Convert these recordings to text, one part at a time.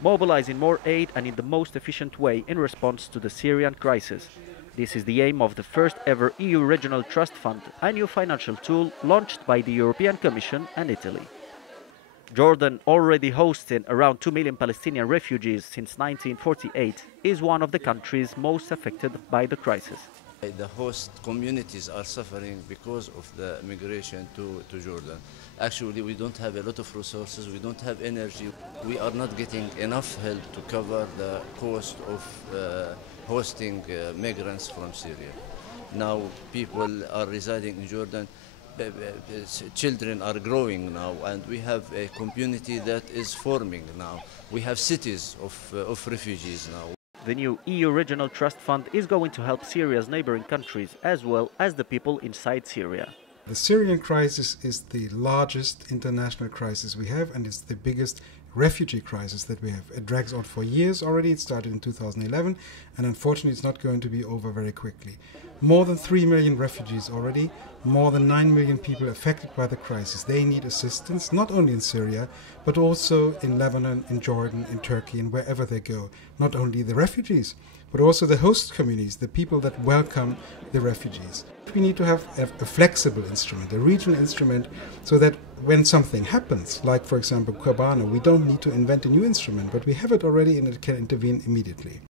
mobilizing more aid and in the most efficient way in response to the Syrian crisis. This is the aim of the first ever EU Regional Trust Fund, a new financial tool launched by the European Commission and Italy. Jordan, already hosting around 2 million Palestinian refugees since 1948, is one of the countries most affected by the crisis. The host communities are suffering because of the migration to Jordan. Actually, we don't have a lot of resources, we don't have energy. We are not getting enough help to cover the cost of hosting migrants from Syria. Now people are residing in Jordan, children are growing now, and we have a community that is forming now. We have cities of refugees now. The new EU Regional Trust Fund is going to help Syria's neighboring countries as well as the people inside Syria. The Syrian crisis is the largest international crisis we have, and it's the biggest refugee crisis that we have. It drags on for years already. It started in 2011, and unfortunately it's not going to be over very quickly. More than 3 million refugees already, more than 9 million people affected by the crisis. They need assistance, not only in Syria, but also in Lebanon, in Jordan, in Turkey, and wherever they go. Not only the refugees, but also the host communities, the people that welcome the refugees. We need to have a flexible instrument, a regional instrument, so that when something happens, like for example Kobane, we don't need to invent a new instrument, but we have it already and it can intervene immediately.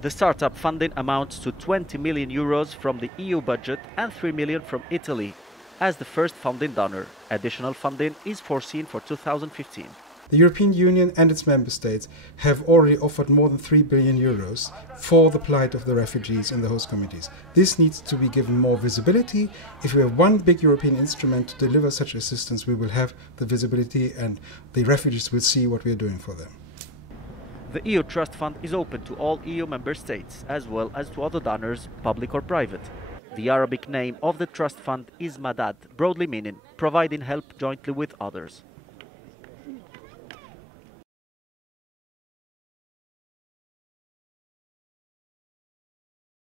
The startup funding amounts to 20 million euros from the EU budget and 3 million from Italy as the first funding donor. Additional funding is foreseen for 2015. The European Union and its member states have already offered more than 3 billion euros for the plight of the refugees in the host communities. This needs to be given more visibility. If we have one big European instrument to deliver such assistance, we will have the visibility and the refugees will see what we are doing for them. The EU Trust Fund is open to all EU member states as well as to other donors, public or private. The Arabic name of the Trust Fund is Madad, broadly meaning providing help jointly with others.